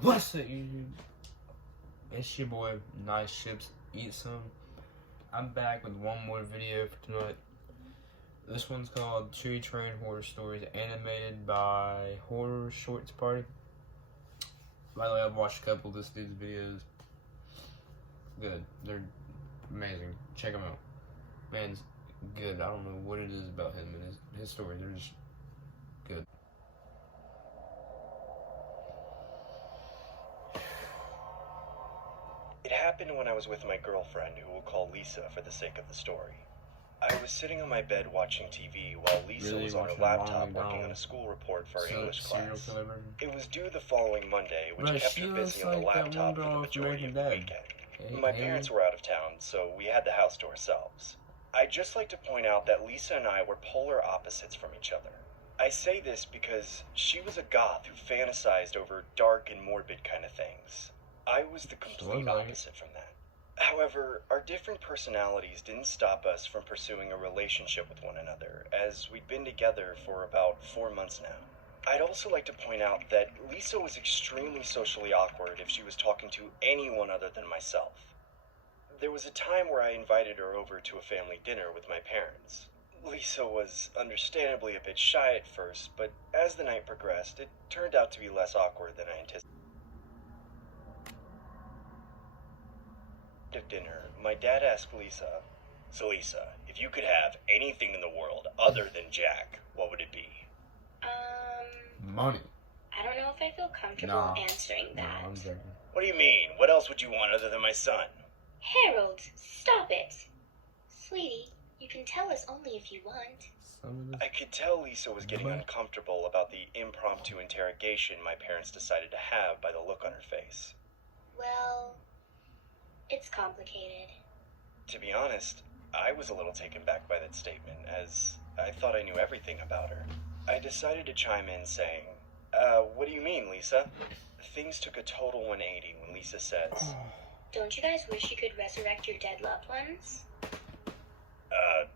What's up, YouTube? It's your boy, Nice Chips, Eat Some. I'm back with one more video for tonight. This one's called Tree Train Horror Stories, animated by Horror Shorts Party. By the way, I've watched a couple of this dude's videos. Good. They're amazing. Check them out. Man's good. I don't know what it is about him and his stories. They're just good. It happened when I was with my girlfriend, who we'll call Lisa for the sake of the story. I was sitting on my bed watching TV while Lisa was on her laptop working on a school report for her English class. It was due the following Monday, which kept her busy on the laptop for the majority of the weekend. My parents were out of town, so we had the house to ourselves. I'd just like to point out that Lisa and I were polar opposites from each other. I say this because she was a goth who fantasized over dark and morbid kind of things. I was the complete opposite from that. However, our different personalities didn't stop us from pursuing a relationship with one another, as we'd been together for about 4 months now. I'd also like to point out that Lisa was extremely socially awkward if she was talking to anyone other than myself. There was a time where I invited her over to a family dinner with my parents. Lisa was understandably a bit shy at first, but as the night progressed, it turned out to be less awkward than I anticipated. At dinner, my dad asked Lisa, "So Lisa, if you could have anything in the world other than Jack, what would it be?" Money. I don't know if I feel comfortable answering that. I'm joking. What do you mean? What else would you want other than my son? Harold, stop it. Sweetie, you can tell us only if you want. I could tell Lisa was getting uncomfortable about the impromptu interrogation my parents decided to have by the look on her face. Well, it's complicated. To be honest, I was a little taken back by that statement, as I thought I knew everything about her. I decided to chime in saying, what do you mean, Lisa? Things took a total 180 when Lisa says, Don't you guys wish you could resurrect your dead loved ones?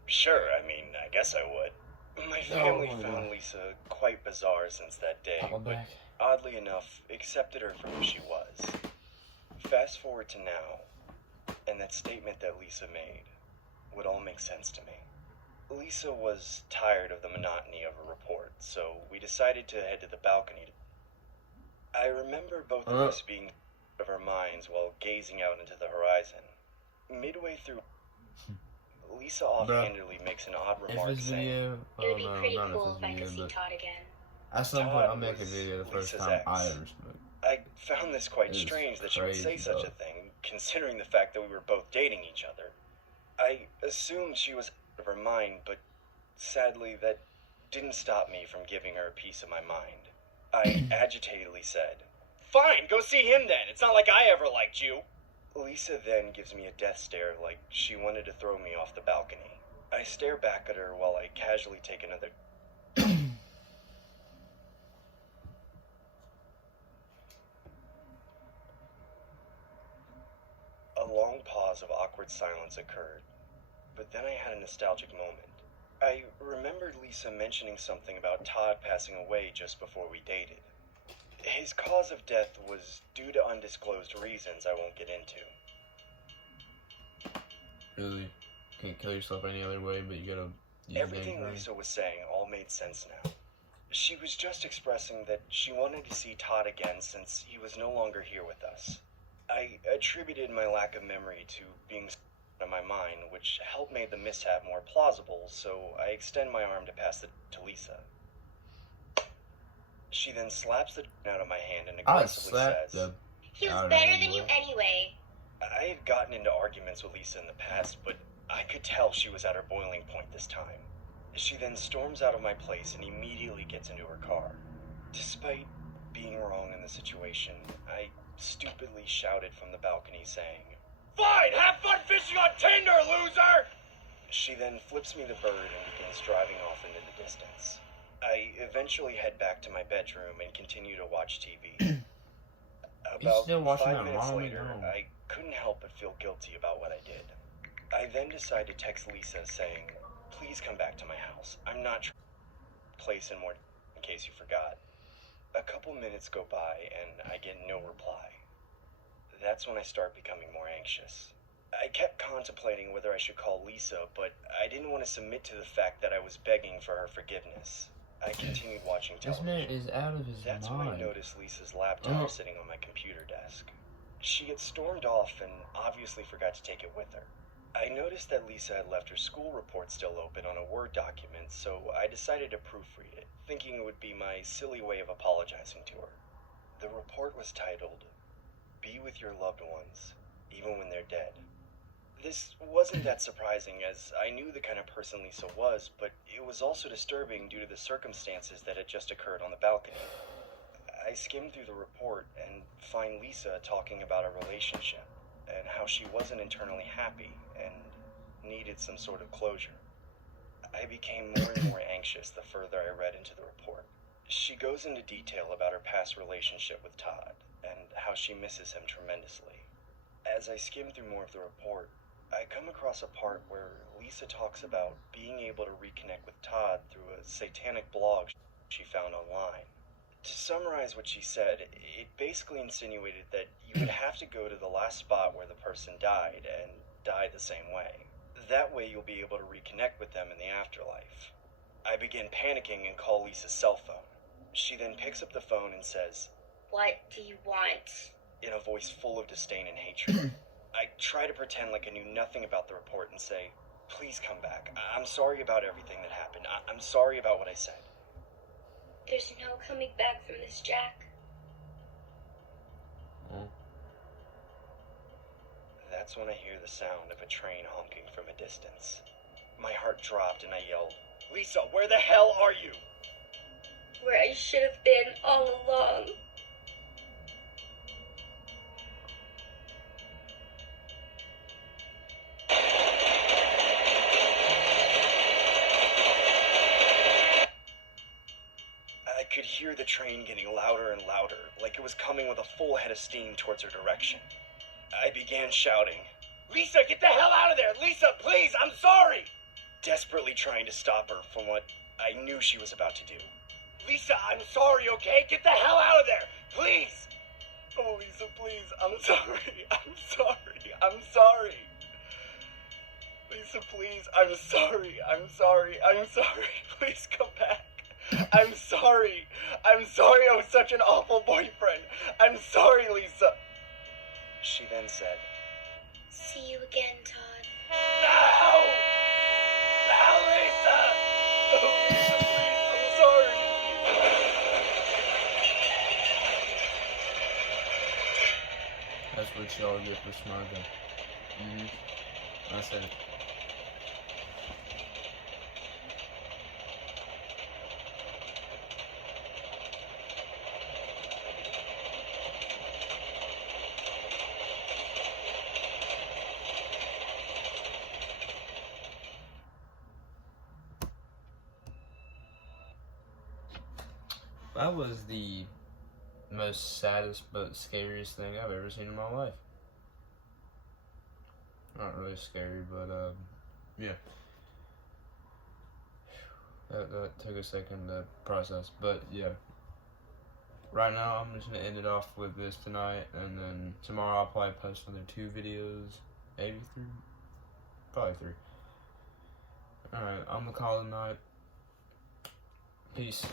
Sure, I guess I would. My family found Lisa quite bizarre since that day, but oddly enough, accepted her for who she was. Fast forward to now, and that statement that Lisa made would all make sense to me. Lisa was tired of the monotony of her report, so we decided to head to the balcony. I remember both of us being out of our minds while gazing out into the horizon. Midway through, Lisa offhandedly makes an odd remark saying, It would be pretty cool if I could see Todd again. At some point, I'll make a video the first time I ever smoked. I found this quite strange that she would say such a thing, considering the fact that we were both dating each other. I assumed she was out of her mind, but sadly that didn't stop me from giving her a piece of my mind. I agitatedly said, "Fine, go see him then. It's not like I ever liked you." Lisa then gives me a death stare like she wanted to throw me off the balcony. I stare back at her while I casually take another A long pause of awkward silence occurred, but then I had a nostalgic moment. I remembered Lisa mentioning something about Todd passing away just before we dated. His cause of death was due to undisclosed reasons I won't get into. Really? Can't kill yourself any other way, but you gotta use Everything Lisa was saying all made sense now. She was just expressing that she wanted to see Todd again since he was no longer here with us. I attributed my lack of memory to being out of my mind, which helped make the mishap more plausible, so I extend my arm to pass it to Lisa. She then slaps the out of my hand and aggressively says, "He was better than you anyway." I had gotten into arguments with Lisa in the past, but I could tell she was at her boiling point this time. She then storms out of my place and immediately gets into her car. Despite being wrong in the situation, I stupidly shouted from the balcony saying, "Fine, have fun fishing on Tinder, loser!" She then flips me the bird and begins driving off into the distance. I eventually head back to my bedroom and continue to watch TV. About 5 minutes later, I couldn't help but feel guilty about what I did. I then decide to text Lisa saying, "Please come back to my house. I'm not trying to place in more in case you forgot." A couple minutes go by and I get no reply. That's when I start becoming more anxious. I kept contemplating whether I should call Lisa, but I didn't want to submit to the fact that I was begging for her forgiveness. I continued watching television. This man is out of his That's mind. when I noticed Lisa's laptop sitting on my computer desk. She had stormed off and obviously forgot to take it with her. I noticed that Lisa had left her school report still open on a Word document, so I decided to proofread it, thinking it would be my silly way of apologizing to her. The report was titled, "Be with your loved ones, even when they're dead." This wasn't that surprising, as I knew the kind of person Lisa was, but it was also disturbing due to the circumstances that had just occurred on the balcony. I skimmed through the report and find Lisa talking about a relationship and how she wasn't internally happy and needed some sort of closure. I became more and more anxious the further I read into the report. She goes into detail about her past relationship with Todd and how she misses him tremendously. As I skim through more of the report, I come across a part where Lisa talks about being able to reconnect with Todd through a satanic blog she found online. To summarize what she said, it basically insinuated that you would have to go to the last spot where the person died and die the same way. That way you'll be able to reconnect with them in the afterlife. I begin panicking and call Lisa's cell phone. She then picks up the phone and says, "What do you want?" in a voice full of disdain and hatred. I try to pretend like I knew nothing about the report and say, "Please come back. I'm sorry about everything that happened. I'm sorry about what I said." "There's no coming back from this, Jack." That's when I hear the sound of a train honking from a distance. My heart dropped and I yelled, "Lisa, where the hell are you?" "Where I should have been all along." I could hear the train getting louder and louder, like it was coming with a full head of steam towards her direction. I began shouting, "Lisa, get the hell out of there! Lisa, please, I'm sorry!" Desperately trying to stop her from what I knew she was about to do. "Lisa, I'm sorry, okay? Get the hell out of there! Please!" "Oh, Lisa, please, I'm sorry. I'm sorry. I'm sorry. Lisa, please, I'm sorry. I'm sorry. I'm sorry. Please come back. I'm sorry. I'm sorry I was such an awful boyfriend. I'm sorry, Lisa." She then said, "See you again, Todd." "No! No, Lisa! Oh, Lisa, please, I'm sorry." That's what y'all get for smoking. That's it. That was the most saddest but scariest thing I've ever seen in my life. Not really scary, but yeah. That took a second to process, but yeah. Right now, I'm just gonna end it off with this tonight, and then tomorrow I'll probably post another 2 videos, maybe 3, probably 3. Alright, I'm gonna call it a night. Peace.